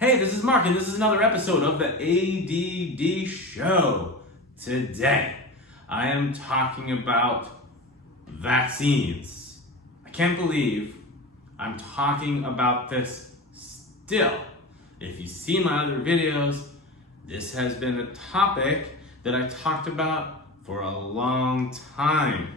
Hey, this is Mark, and this is another episode of the ADD Show. Today, I am talking about vaccines. I can't believe I'm talking about this still. If you see my other videos, this has been a topic that I talked about for a long time.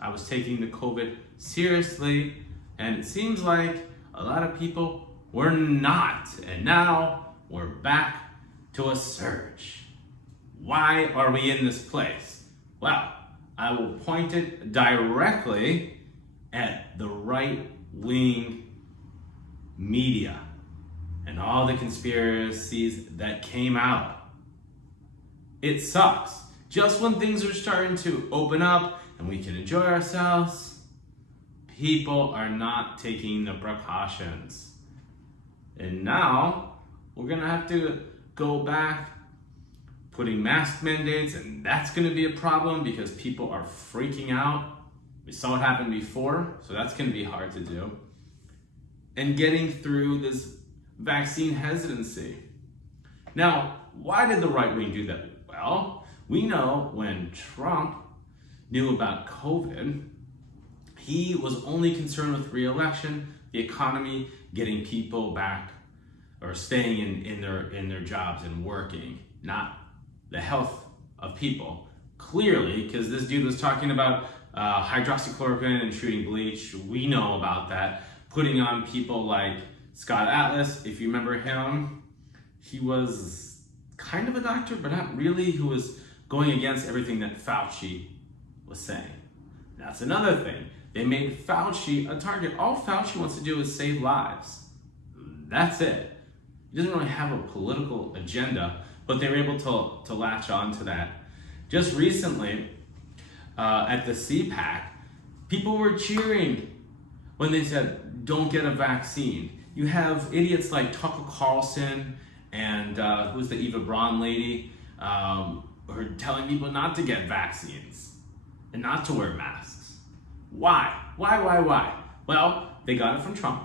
I was taking the COVID seriously, and it seems like a lot of people were not, and now we're back to a surge. Why are we in this place? Well, I will point it directly at the right-wing media and all the conspiracies that came out. It sucks. Just when things are starting to open up and we can enjoy ourselves, people are not taking the precautions. And now we're gonna have to go back putting mask mandates, and that's gonna be a problem because people are freaking out. We saw what happened before, so that's gonna be hard to do. And getting through this vaccine hesitancy. Now, why did the right wing do that? Well, we know when Trump knew about COVID, he was only concerned with re-election, the economy, getting people back or staying in their jobs and working, not the health of people. Clearly, because this dude was talking about hydroxychloroquine and shooting bleach. We know about that. Putting on people like Scott Atlas, if you remember him, he was kind of a doctor, but not really, who was going against everything that Fauci was saying. That's another thing. They made Fauci a target. All Fauci wants to do is save lives. That's it. He doesn't really have a political agenda, but they were able to latch on to that. Just recently, at the CPAC, people were cheering when they said, don't get a vaccine. You have idiots like Tucker Carlson and who's the Eva Braun lady, who are telling people not to get vaccines and not to wear masks. Why? Why? Well, they got it from Trump.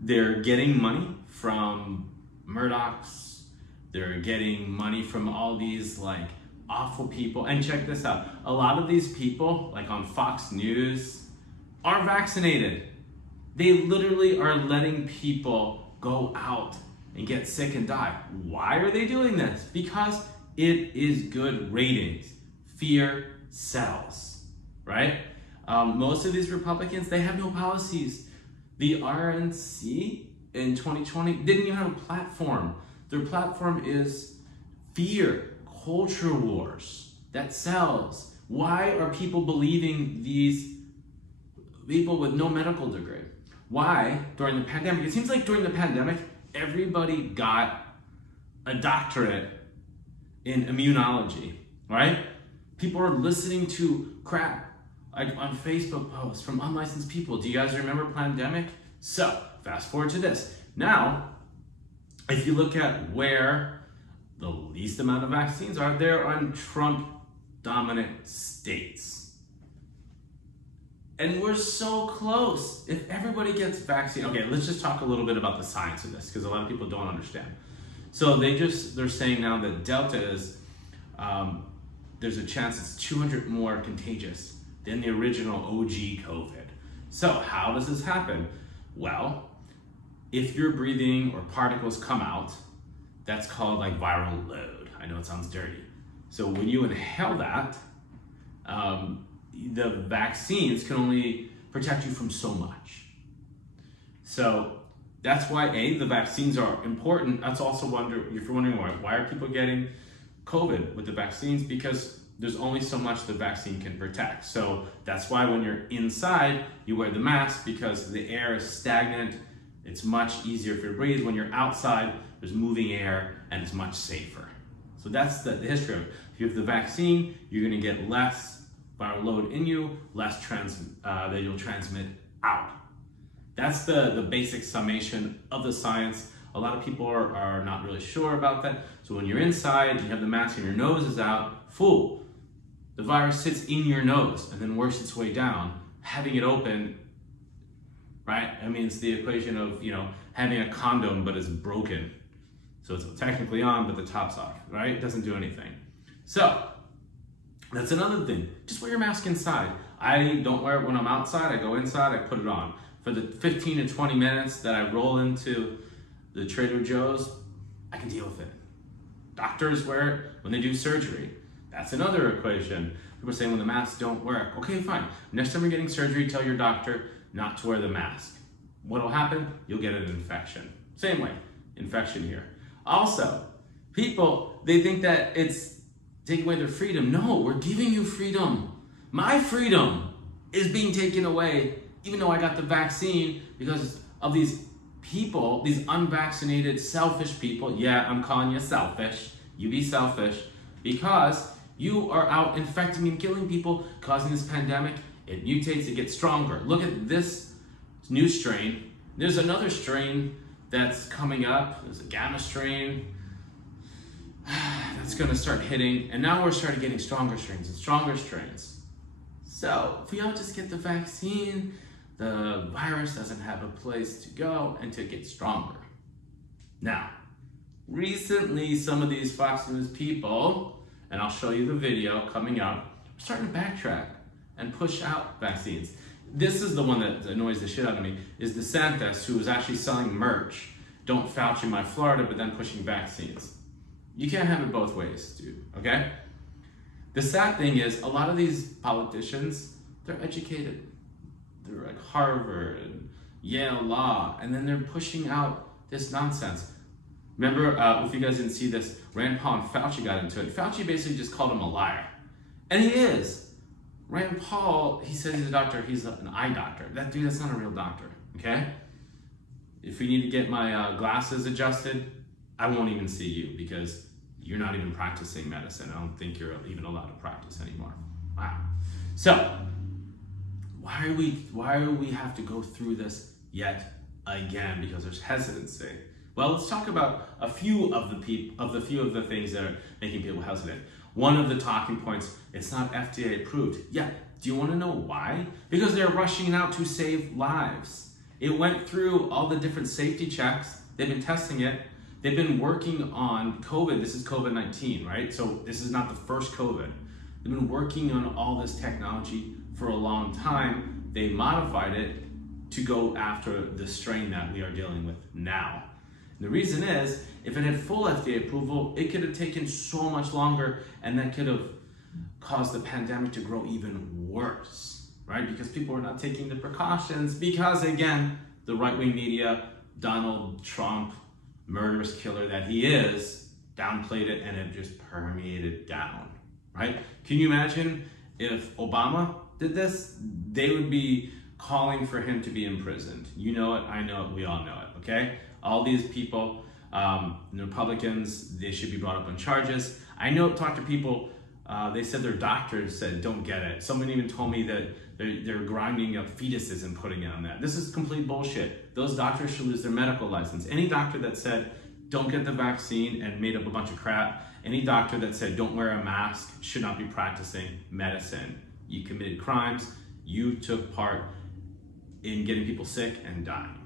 They're getting money from Murdoch's. They're getting money from all these like awful people. And check this out. A lot of these people, like on Fox News, are vaccinated. They literally are letting people go out and get sick and die. Why are they doing this? Because it is good ratings. Fear sells, right? Most of these Republicans, they have no policies. The RNC in 2020 didn't even have a platform. Their platform is fear, culture wars. That sells. Why are people believing these people with no medical degree? Why, during the pandemic, it seems like during the pandemic, everybody got a doctorate in immunology, right? People are listening to crap like on Facebook posts from unlicensed people. Do you guys remember pandemic? So fast forward to this. Now, if you look at where the least amount of vaccines are, they're on Trump dominant states. And we're so close. If everybody gets vaccine, okay, let's just talk a little bit about the science of this because a lot of people don't understand. So they're saying now that Delta is, there's a chance it's 200 more contagious than the original OG COVID. So how does this happen? Well, if you're breathing or particles come out, that's called like viral load. I know it sounds dirty. So when you inhale that, the vaccines can only protect you from so much. So that's why the vaccines are important. That's also if you're wondering why are people getting COVID with the vaccines? Because there's only so much the vaccine can protect. So that's why when you're inside, you wear the mask because the air is stagnant. It's much easier for you to breathe. When you're outside, there's moving air and it's much safer. So that's the history of it. If you have the vaccine, you're gonna get less viral load in you, less that you'll transmit out. That's the basic summation of the science. A lot of people are not really sure about that. So when you're inside, you have the mask and your nose is out, fool. The virus sits in your nose and then works its way down. Having it open, right? I mean, it's the equation of, having a condom, but it's broken. So it's technically on, but the top's off, right? It doesn't do anything. So that's another thing. Just wear your mask inside. I don't wear it when I'm outside. I go inside, I put it on. For the 15 to 20 minutes that I roll into the Trader Joe's, I can deal with it. Doctors wear it when they do surgery. That's another equation. People are saying, well, the masks don't work. Okay, fine. Next time you're getting surgery, tell your doctor not to wear the mask. What'll happen? You'll get an infection. Same way, infection here. Also, people, they think that it's taking away their freedom. No, we're giving you freedom. My freedom is being taken away, even though I got the vaccine, because of these people, these unvaccinated, selfish people. Yeah, I'm calling you selfish. You be selfish because you are out infecting and killing people, causing this pandemic. It mutates, it gets stronger. Look at this new strain. There's another strain that's coming up. There's a gamma strain that's gonna start hitting. And now we're starting getting stronger strains and stronger strains. So if we all just get the vaccine, the virus doesn't have a place to go and to get stronger. Now, recently some of these Fox News people, and I'll show you the video coming up, are starting to backtrack and push out vaccines. This is the one that annoys the shit out of me, is DeSantis, who was actually selling merch, don't Fauci my Florida, but then pushing vaccines. You can't have it both ways, dude, okay? The sad thing is, a lot of these politicians, they're educated. They're like Harvard and Yale Law, and then they're pushing out this nonsense. Remember, if you guys didn't see this, Rand Paul and Fauci got into it. Fauci basically just called him a liar. And he is. Rand Paul, he says he's a doctor, he's an eye doctor. That dude, that's not a real doctor, okay? If we need to get my glasses adjusted, I won't even see you because you're not even practicing medicine. I don't think you're even allowed to practice anymore. Wow. So, why do we have to go through this yet again? Because there's hesitancy. Well, let's talk about a few of the things that are making people hesitant. One of the talking points, it's not FDA approved. Yeah, do you want to know why? Because they're rushing it out to save lives. It went through all the different safety checks. They've been testing it. They've been working on COVID. This is COVID-19, right? So this is not the first COVID. They've been working on all this technology for a long time. They modified it to go after the strain that we are dealing with now. And the reason is, if it had full FDA approval, it could have taken so much longer, and that could have caused the pandemic to grow even worse, right? Because people were not taking the precautions because, again, the right-wing media, Donald Trump, murderous killer that he is, downplayed it and it just permeated down, right? Can you imagine if Obama did this? They would be calling for him to be imprisoned. You know it, I know it, we all know it, okay? All these people, the Republicans, they should be brought up on charges. I know, talk to people, they said their doctors said, don't get it. Someone even told me that they're grinding up fetuses and putting it on that. This is complete bullshit. Those doctors should lose their medical license. Any doctor that said, don't get the vaccine and made up a bunch of crap, any doctor that said, don't wear a mask should not be practicing medicine. You committed crimes, you took part in getting people sick and dying.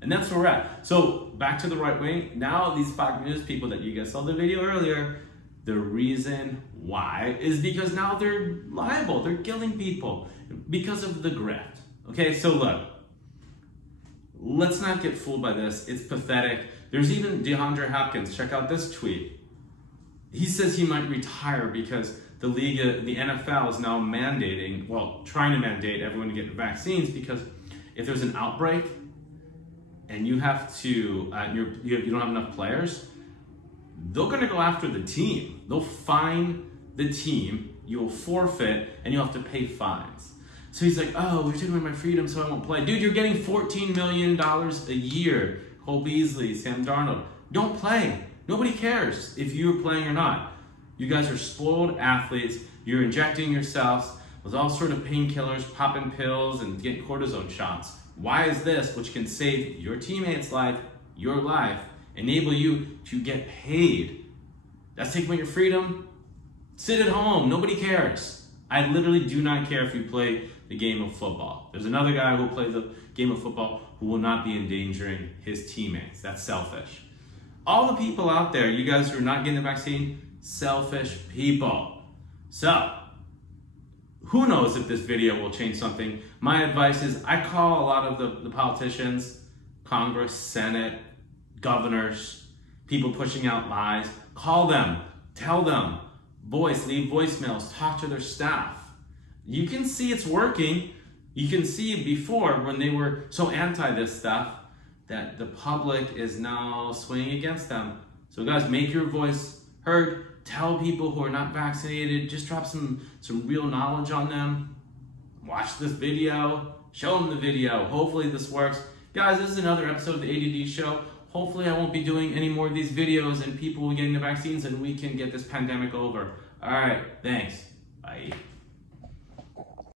And that's where we're at. So back to the right wing. Now these Fox News people that you guys saw the video earlier, the reason why is because now they're liable. They're killing people because of the grift. Okay, so look, let's not get fooled by this. It's pathetic. There's even DeAndre Hopkins. Check out this tweet. He says he might retire because the league, the NFL is now mandating, well, trying to mandate everyone to get vaccines, because if there's an outbreak and you have to, you don't have enough players, they're going to go after the team. They'll fine the team, you'll forfeit, and you'll have to pay fines. So he's like, oh, we're taking away my freedom so I won't play. Dude, you're getting $14 million a year. Cole Beasley, Sam Darnold. Don't play. Nobody cares if you're playing or not. You guys are spoiled athletes. You're injecting yourselves with all sort of painkillers, popping pills, and getting cortisone shots. Why is this, which can save your teammate's life, your life, enable you to get paid? That's taking away your freedom. Sit at home. Nobody cares. I literally do not care if you play the game of football. There's another guy who will play the game of football who will not be endangering his teammates. That's selfish. all the people out there, you guys who are not getting the vaccine, selfish people. So, who knows if this video will change something? My advice is I call a lot of the politicians, Congress, Senate, governors, people pushing out lies. Call them, tell them, leave voicemails, talk to their staff. You can see it's working. You can see before when they were so anti this stuff that the public is now swinging against them. So guys, make your voice heard. Tell people who are not vaccinated, just drop some real knowledge on them. Watch this video, show them the video. Hopefully this works. Guys, this is another episode of the ADD Show. Hopefully I won't be doing any more of these videos and people getting the vaccines and we can get this pandemic over. All right, thanks. Bye.